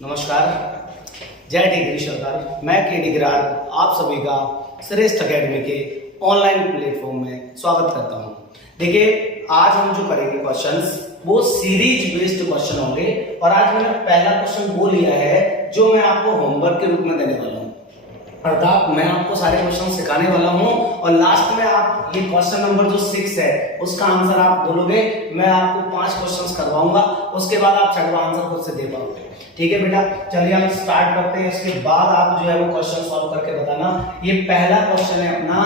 नमस्कार, जय डिग्री सरकार। मैं के डिग्रार आप सभी का श्रेष्ठ अकेडमी के ऑनलाइन प्लेटफॉर्म में स्वागत करता हूं। देखिए, आज हम जो करेंगे क्वेश्चंस वो सीरीज बेस्ड क्वेश्चन होंगे और आज मैंने पहला क्वेश्चन वो लिया है जो मैं आपको होमवर्क के रूप में देने वाला हूं। अर्थात मैं आपको सारे क्वेश्चन सिखाने वाला हूं और लास्ट में आप ये क्वेश्चन नंबर जो 6 है उसका आंसर आप बोलोगे। मैं आपको 5 क्वेश्चंस करवाऊंगा, उसके बाद आप छठवां आंसर खुद से दे पाओगे। ठीक है बेटा, चलिए हम स्टार्ट करते हैं। इसके बाद आप जो है वो क्वेश्चन सॉल्व करके बताना। ये पहला क्वेश्चन है अपना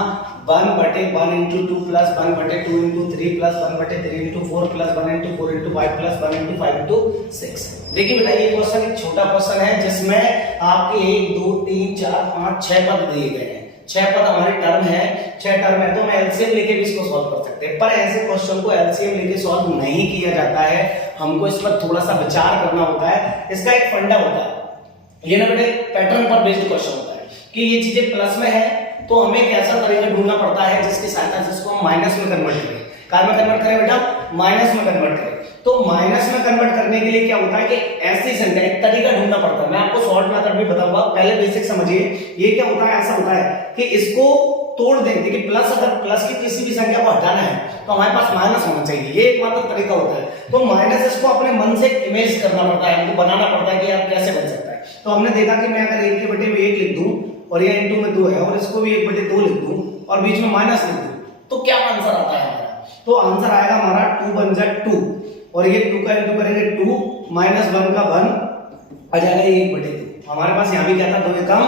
1/1 into 2 plus 1/2 into 3 plus 1/3 into 4 plus 1 into 4 into 5 plus 1 into 5 into 6। देखिए बेटा, ये क्वेश्चन एक छोटा क्वेश्चन है जिसमें आपके 1 2 3 4 5 6 पद दिए गए हैं। 6 पद हमारी टर्म है, 6 टर्म है तो हम एलसीएम लेके भी इसको सॉल्व कर सकते हैं। पर ऐसे क्वेश्चन को एलसीएम लेके सॉल्व नहीं किया जाता है, हमको इस पर थोड़ा सा विचार करना होता है। इसका एक फंडा होता है, ये ना बेटे पैटर्न पर बेस्ड क्वेश्चन होता है कि ये चीजें प्लस में है तो हमें एक ऐसा तरीका ढूंढना पड़ता है जिसकी सहायता से इसको हम माइनस में कन्वर्ट करें। कार में कन्वर्ट करें बेटा, माइनस में कन्वर्ट करें। तो माइनस में कन्वर्ट करने के लिए क्या होता है कि ऐसी संख्या एक तरीका ढूंढना पड़ता है। मैं आपको शॉर्ट मेथड भी बताऊंगा, पहले बेसिक समझिए। ये क्या होता है, ऐसा होता है कि इसको तोड़ दें। देखिए प्लस, अगर प्लस की किसी भी संख्या को हटाना है तो हमारे पास माइनस होना चाहिए, ये एकमात्र तरीका होता है। तो माइनस इसको अपने मन से इमेज करना पड़ता है, हमको बनाना पड़ता है कि यार कैसे बन सकता है। तो हमने देखा कि मैं अगर 1 के बटे में 1 लिख दूं और ये इनटू में 2 है और इसको भी 1/2 लिख दूं और बीच में माइनस लिख दूं तो क्या आंसर आता है हमारा? तो आंसर आएगा हमारा 2 बन जाए 2 और ये 2 का इनटू करेंगे 2 माइनस 1 का 1 आ जाएगा 1/2। हमारे पास यहाँ भी क्या था, 2 एकम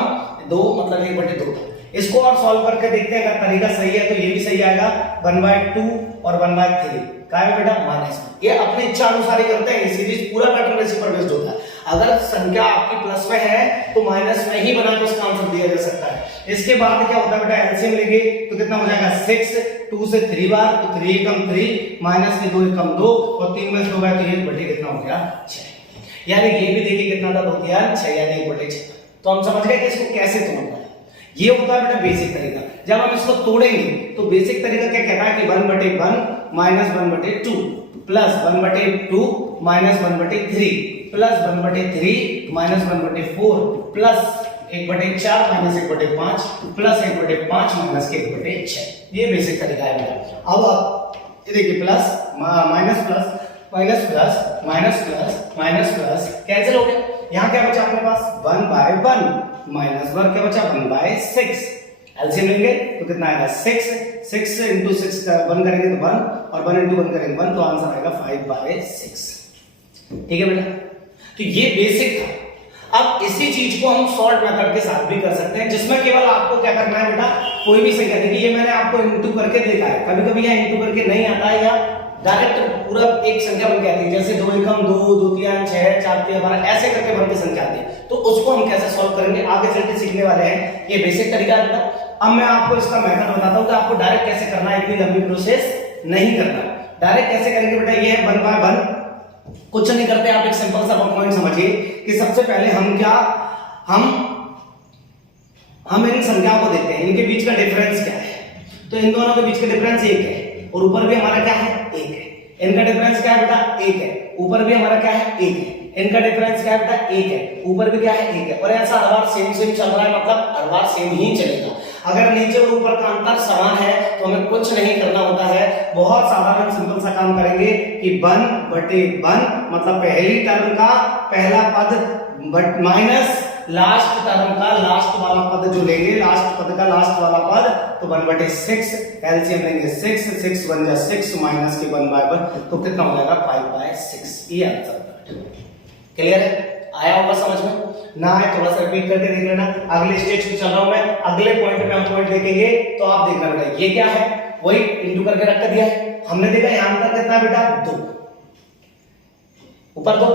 2 मतलब 1/2 था। इसको और सॉल्व करके देखते हैं, अगर तरीका सही है तो ये भी सही आएगा 1/2 और 1/3 का है बेटा माइनस। ये अपनी इच्छा अनुसार ही करते हैं, सीरीज पूरा पैटर्न इसी पर बेस्ड होता है। अगर संख्या आपकी प्लस में है तो माइनस में ही बना के उसका आंसर दिया जा सकता है। इसके बाद क्या होता है बेटा, एलसीएम लेंगे तो कितना हो जाएगा 6, 2 से 3 बार तो 3 एकम 3 माइनस में 2 एकम 2 और 3 में से 2 गया तो 1/, कितना हो गया 6। यानी ये भी देखिए कितना था, 2 3 6 यानी 1/6। तो हम समझ गए कि इसको कैसे तोड़ना है। ये होता है बेटा बेसिक तरीका। जब हम इसको तोड़ेंगे तो बेसिक तरीका क्या कहता है कि 1/1 minus 1/2 plus 1/2 minus 1/3 plus 1/3 minus 1/4 plus 1/4 minus 1/5 plus 1/5 minus 1/6। ये बेसिक तरीका है बेटा। अब आप ये देखिए plus minus plus minus plus minus plus minus plus cancel हो गया। यहाँ क्या बचा अपने पास 1/1 माइनस 1 क्या बचा 1/6। एलसीएम लेंगे तो कितना आएगा 6 into 6 का 1 करेंगे तो 1 और 1 into 1 करेंगे 1 तो आंसर आएगा 5/6। ठीक है बेटा, तो ये बेसिक था। अब इसी चीज को हम शॉर्ट मेथड के साथ भी कर सकते हैं जिसमें केवल आपको क्या करना है बेटा, कोई भी संख्या देखिए, ये मैंने आपको इंटू करके देखा है। कभी कभी यहाँ इंटू करके नहीं आता है या डायरेक्ट पूरा एक संख्या बन के आती है, जैसे 2 एकम 2 2 3 6 4 3 12 ऐसे करके बन के संख्या आती है। तो उसको हम कैसे सॉल्व करेंगे आगे चलकर सीखने वाले हैं। ये बेसिक तरीका है बेटा। अब मैं आपको इसका मेथड बताता हूं कि आपको डायरेक्ट कैसे करना है, इतनी लंबी प्रोसेस नहीं करना। डायरेक्ट कैसे करेंगे बेटा, ये है 1/1। कुछ नहीं करते, आप एक सिंपल सा पॉइंट समझिए कि सबसे पहले हम क्या हम इन संख्याओं को देखते हैं, इनके बीच का डिफरेंस क्या है। तो इन दोनों के बीच का डिफरेंस 1 है और ऊपर भी हमारा क्या है 1 है। इनका डिफरेंस क्या है बेटा 1 है, ऊपर भी हमारा क्या है 1 है। इनका डिफरेंस क्या है बेटा 1 है, ऊपर भी क्या है 1 है। और ऐसा हर बार सेम सेम चल रहा है, मतलब हर बार सेम ही चलेगा। अगर नीचे और ऊपर का अंतर समान है तो हमें कुछ नहीं करना होता है, बहुत साधारण सिंपल सा काम करेंगे कि 1/1 मतलब पहली टर्म का पहला पद माइनस लास्ट टर्म का लास्ट वाला पद जो लेंगे, लास्ट पद का लास्ट वाला पद तो 1/6। एलसीएम लेंगे 6 1 जा 6 माइनस के 1/1 तो कितना हो जाएगा 5/6। ये आंसर क्लियर है, आया होगा समझ में? ना है थोड़ा सा रिपीट करके देख लेना। अगले स्टेज पे चल रहा हूं मैं, अगले पॉइंट पे हम पॉइंट देखेंगे तो आप देखना बेटा ये क्या है, वही इंटू करके रख दिया है। हमने देखा यहां अंतर कितना बेटा 2, ऊपर 2,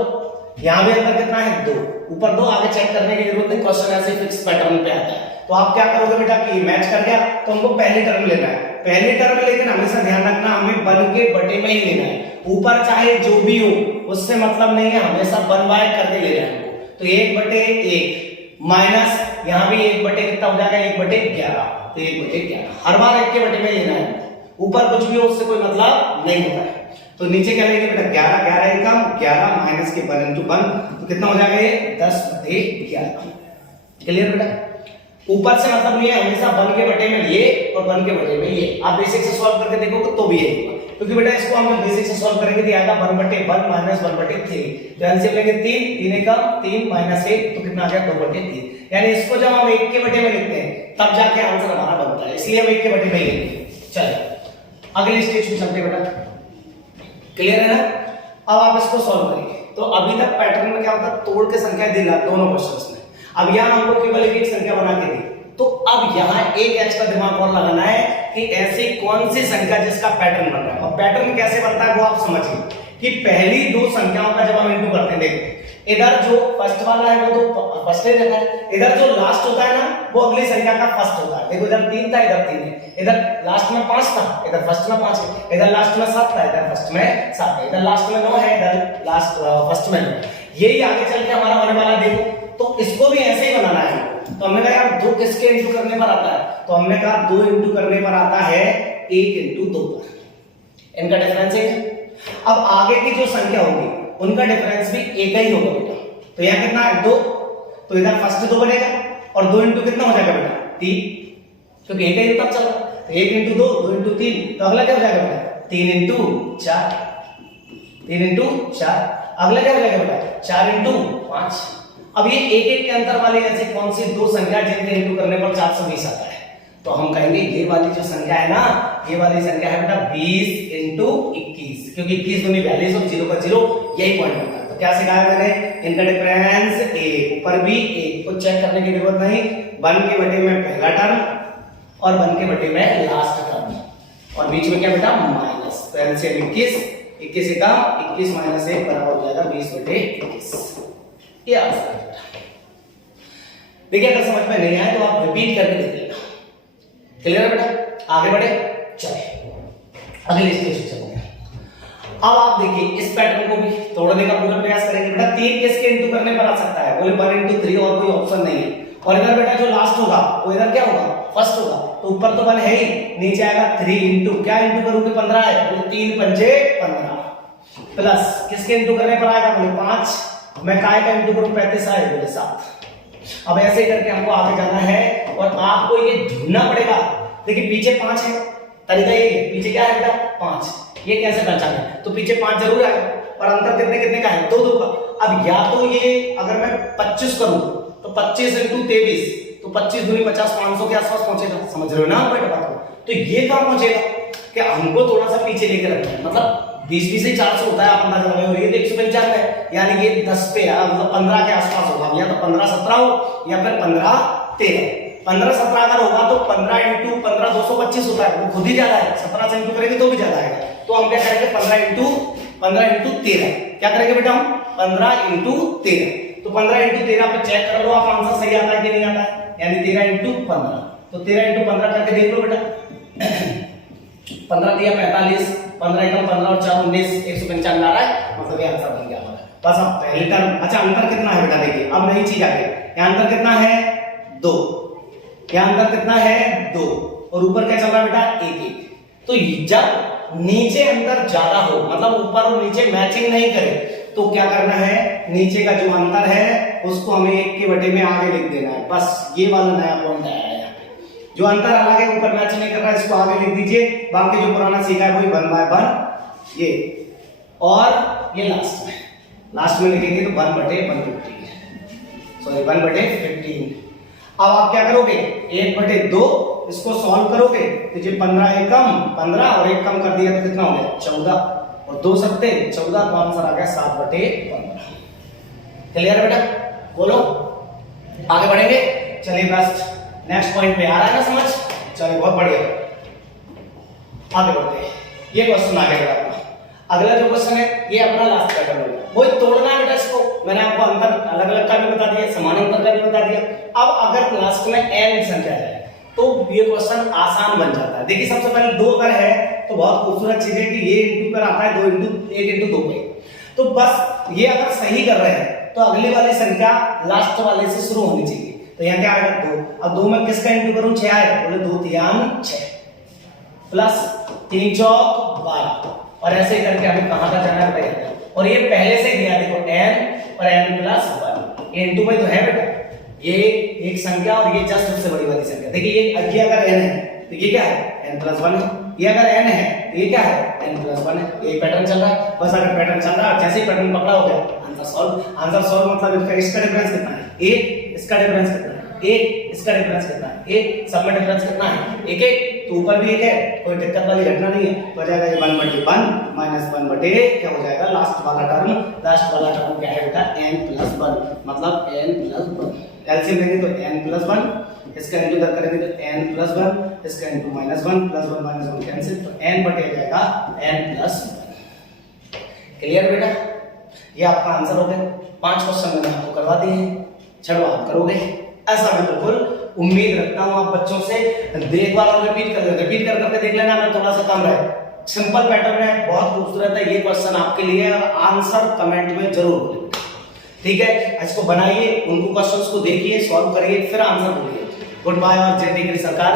यहां भी अंतर कितना है 2, ऊपर 2। आगे चेक करने की जरूरत नहीं, क्वेश्चन ऐसे फिक्स पैटर्न पे आता है। तो आप क्या करोगे बेटा कि मैच कर गया तो हमको पहली टर्म लेना है। पहली टर्म लेकिन हमेशा ध्यान रखना हमें 1 के बटे में ही लेना है, ऊपर चाहे जो भी हो उससे मतलब नहीं है, हमेशा 1/, करके ले रहे हैं। तो 1/1 माइनस यहां भी 1/, कितना हो जाएगा 1/11 तो 1/11 हर बार 1 के बटे में लेना है, ऊपर कुछ भी हो उससे कोई मतलब नहीं होता है। तो नीचे क्या लेंगे बेटा 11, 11 एकम 11 माइनस के 1 इंटू 1, तो कितना हो जाएगा ये 10/11। क्लियर बेटा? ऊपर से मतलब ये हमेशा 1 के बटे में ये और 1 के बटे में ये। आप बेसिक से सॉल्व करके देखोगे तो भी ये होगा, क्योंकि बेटा इसको हम बेसिक से सॉल्व करेंगे तो आएगा 1/1 माइनस 1/3। तो एलसीएम लेंगे 3, 3 एकम 3 माइनस 1, तो कितना आ गया 2/3। यानी इसको जब हम 1 के बटे में लिखते हैं तब जाके आंसर हमारा बनता है, इसलिए हम 1 के बटे में ही लिखेंगे। चलिए अगले स्टेज पे चलते हैं बेटा। क्लियर है ना? अब आप इसको सॉल्व करेंगे। तो अभी तक पैटर्न में क्या होता है, तोड़ के संख्या दी दोनों क्वेश्चंस में। अब यहाँ हमको केवल एक संख्या बना के दी, तो अब यहाँ एक एक्स्ट्रा दिमाग और लगाना है कि ऐसी कौन सी संख्या जिसका पैटर्न बन रहा है। और पैटर्न कैसे बनता है वो आप समझिए कि पहली दो संख्याओं का जब हम इंटू करते हैं, देखो इधर जो फर्स्ट वाला है वो तो फर्स्ट ही रहता है, इधर जो लास्ट होता है ना वो अगली संख्या का फर्स्ट होता है। देखो इधर 3 था, इधर 3 है, इधर लास्ट में 5 था, इधर फर्स्ट में 5 है, इधर लास्ट में 7 था, इधर फर्स्ट में 7 है, इधर लास्ट में 9 है, इधर लास्ट फर्स्ट में 9। यही आगे चल के हमारा होने वाला। देखो तो इसको भी ऐसे ही बनाना है। तो हमने कहा यार 2 किसके इंटू करने पर आता है, तो हमने कहा 2 इंटू करने पर आता है 1 इंटू 2 पर। इनका डिफरेंस एक। अब आगे की जो संख्या होगी उनका डिफरेंस भी एक ही होगा बेटा। तो यहाँ कितना है 2, तो इधर फर्स्ट 2 बनेगा और 2 इंटू कितना हो जाएगा बेटा 3, क्योंकि एक ही तब चल रहा है। तो 1 इंटू 2, 2 इंटू 3, तो अगला क्या हो जाएगा बेटा 3 इंटू 4, 3 इंटू 4। अगला क्या हो जाएगा बेटा 4 इंटू 5। अब ये एक एक के अंतर वाली ऐसी कौन सी दो संख्या जिनके इंटू करने पर 420 आता है, तो हम कहेंगे ये वाली जो संख्या है ना, ये वाली संख्या है बेटा 20 इंटू 21, क्योंकि 21 दूनी 42 और 0 का 0 यही पॉइंट होता है। तो क्या सिखाया मैंने, इनका डिफरेंस एक, ऊपर भी एक, को चेक करने की जरूरत नहीं। 1 के बटे में पहला टर्म और 1 के बटे में लास्ट टर्म, और बीच में क्या बेटा माइनस। तो एलसीएम 21, 21 का 21 माइनस 1 बराबर हो जाएगा 20/21। ये आंसर है। देखिए अगर समझ में नहीं आए तो आप रिपीट करके देख लेना। क्लियर है बेटा? आगे बढ़े, चलिए अगले स्टेज पे चलते हैं। अब आप देखिए इस पैटर्न को भी तोड़ने का पूरा प्रयास करेंगे बेटा। 3 किसके इंटू करने पर आ सकता है, बोले 1 इंटू 3 और कोई ऑप्शन नहीं है। और इधर बेटा जो लास्ट होगा वो इधर क्या होगा फर्स्ट होगा, तो ऊपर तो 1 है ही, नीचे आएगा 3 इंटू क्या इंटू करोगे 15 है, बोले 3 पंजे 15 प्लस किसके इंटू करने पर आएगा, बोले 5, मैं काय का इंटू करूं 35 आए, बोले 7। अब ऐसे करके हमको आगे जाना है और आपको ये ढूंढना पड़ेगा। देखिए पीछे 5 है, तरीका ये है, पीछे क्या है बेटा 5, ये कैसे पहचाने, तो पीछे 5 जरूर है और अंतर कितने कितने का है 2 2 का। अब या तो ये अगर मैं 25 करूं तो 25 इंटू 23, तो 25 दूनी 50, 500 के आसपास पहुंचेगा। समझ रहे हो ना बेटा बात को? तो ये कहां पहुंचेगा कि हमको थोड़ा सा पीछे लेके रखना है, मतलब 20 से 400 होता है, आप अंदाजा लगाओ। ये तो 195 है, यानी ये 10 पे मतलब 15 के आसपास होगा, या तो 15 17 हो या फिर 15 13। 15 17 अगर होगा तो 15 इंटू 15 225 होता है, वो खुद ही ज्यादा है। 17 से इंटू करेंगे तो भी ज्यादा आएगा। तो हम क्या करेंगे 15 इंटू 13, क्या करेंगे बेटा हम 15 इंटू 13। तो 15 इंटू 13 पे चेक कर लो आप, आंसर सही आता है कि नहीं आता है, यानी 13 इंटू 15। तो 13 इंटू 15 करके देख लो बेटा। 15 दिया 45, 15 एकम 15 और 4 19, 195 आ रहा है, मतलब ये आंसर बन गया हमारा। बस अब पहले टर्म। अच्छा अंतर कितना है बेटा, देखिए अब नई चीज आ गई। यहाँ अंतर कितना है 2, यहाँ अंतर कितना है 2, और ऊपर क्या चल रहा है बेटा 1 1। तो जब नीचे अंतर ज्यादा हो, मतलब ऊपर और नीचे मैचिंग नहीं करे, तो क्या करना है, नीचे का जो अंतर है उसको हमें 1 के बटे में आगे लिख देना है। बस ये वाला नया पॉइंट आया है। जो अंतर आगे ऊपर मैच नहीं कर रहा है इसको आगे लिख दीजिए, बाकी जो पुराना सीखा है वही 1/1 ये, और ये लास्ट में लिखेंगे तो 1/115, सॉरी 1/15। अब आप क्या करोगे 1/2 इसको सॉल्व करोगे तो ये 15 एकम 15 और 1 कम कर दिया तो कितना हो गया 14, और 2 सत्ते 14, तो आंसर आ गया 7/15। क्लियर है बेटा? बोलो आगे बढ़ेंगे। चलिए बस नेक्स्ट पॉइंट पे आ रहा है ना समझ? चलिए बहुत बढ़िया, आगे बढ़ते हैं। ये क्वेश्चन आ गया अपना। अगला जो क्वेश्चन है ये अपना लास्ट पैटर्न होगा, वो तोड़ना है बेटा इसको। मैंने आपको अंतर अलग अलग का भी बता दिया, समान अंतर का भी बता दिया। अब अगर लास्ट में n संख्या है तो ये क्वेश्चन आसान बन जाता है। देखिए सबसे पहले 2 अगर है तो बहुत खूबसूरत चीज है कि ये इंटू पर आता है 2 इंटू 1 इंटू 2 पे, तो बस ये अगर सही कर रहे हैं तो अगली वाली संख्या लास्ट वाले से शुरू होनी चाहिए। तो यहाँ क्या आएगा 2, अब 2 में किसका इंटू करूं 6 आए, बोले 2 3 6 प्लस 3 चौक 12, और ऐसे ही करके हमें कहाँ तक जाना है, और ये पहले से दिया देखो n और n+1, ये इनटू में तो है बेटा, ये एक संख्या और ये जस्ट सबसे बड़ी वाली संख्या। देखिए ये अगर n है तो ये क्या है, n+1 है, ये अगर n है तो ये क्या है, n+1 है। ये पैटर्न चल रहा है, बस अगर पैटर्न चल रहा है, जैसे ही पैटर्न पकड़ा हो गया आंसर सॉल्व। आंसर सॉल्व मतलब इसका डिफरेंस कितना है, 1, इसका डिफरेंस कितना है 1, इसका डिफरेंस कितना है 1, सब में डिफरेंस कितना है 1 1, तो ऊपर भी 1 है, कोई दिक्कत वाली घटना नहीं है। तो हो जाएगा ये 1/1 -1/, क्या हो जाएगा लास्ट वाला टर्म क्या है बेटा, n+1, मतलब n+1। एलसीएम लेंगे तो n+1, इसका इंटू इधर करेंगे तो n+1, इसका इंटू -1, +1 -1 कैंसिल, तो n बटे जाएगा n+1। क्लियर बेटा, ये आपका आंसर हो गया। 5 क्वेश्चन मैंने आपको करवा दिए हैं, चलो आप करोगे ऐसा मैं बिल्कुल उम्मीद रखता हूं आप बच्चों से। एक बार और रिपीट करके देख लेना, अगर थोड़ा सा कम रहे। सिंपल पैटर्न है, बहुत खूबसूरत है, ये क्वेश्चन आपके लिए, आंसर कमेंट में जरूर बोलिए, ठीक है। इसको बनाइए, उनको क्वेश्चंस को देखिए, सॉल्व करिए, फिर आंसर बोलिए। गुड बाय और जय टिकरी सरकार।